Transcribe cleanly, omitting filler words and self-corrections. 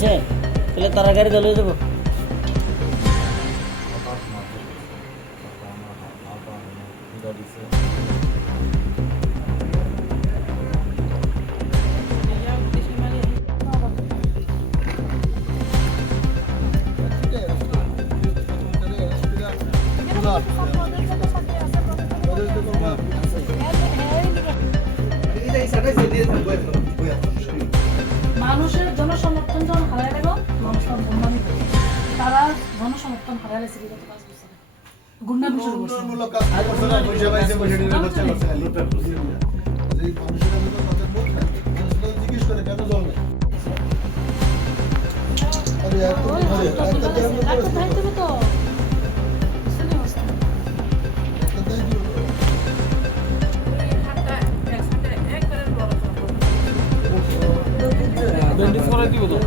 হয়েছে? তাহলে তারা গাড়ি দলে যাবো। মানুষের জনসমর্থন যখন হারায় গেল, মানুষ তখন গুন্ডামি করে। তারা জনসমর্থন হারাইছে বিগত 5 বছরে। গুন্ডামি শুরু করছে। উন্নয়নমূলক কাজ করছে না, পয়সা পাইছে, পয়সা দিয়ে বাচ্চা করছে খালি। এই মানুষের মধ্যে তাদের মুখ নাই। মানুষরা জিজ্ঞেস করে কেন জল নেই? আরে এত ওই ভালো, হসপিটাল একটা চলে গেছে। দেয় ডাক্তার দেখাইতে হবে তো। শুনে অবস্থা। একটা দেয় দিও। ব্যান্ডেজ করাই দিব তো।